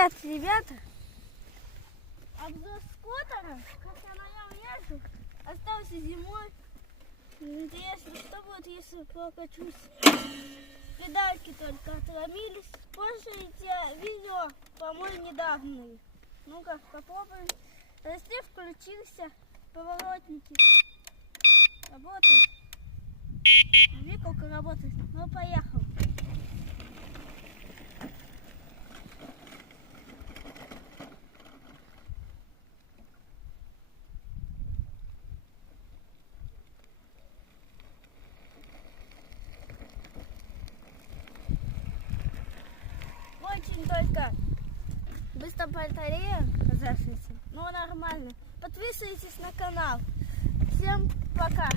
Привет, ребята! Обзор скутера, как я на нем езжу, остался зимой. Интересно, что будет, если прокачусь? Педальки только отломились. Слушайте видео, по-моему, недавно. Ну-ка, попробуем. Растив включился, поворотники работают. Виколка работает. Ну, поехал. Очень только быстро батарея засветится. Ну, нормально. Подписывайтесь на канал. Всем пока.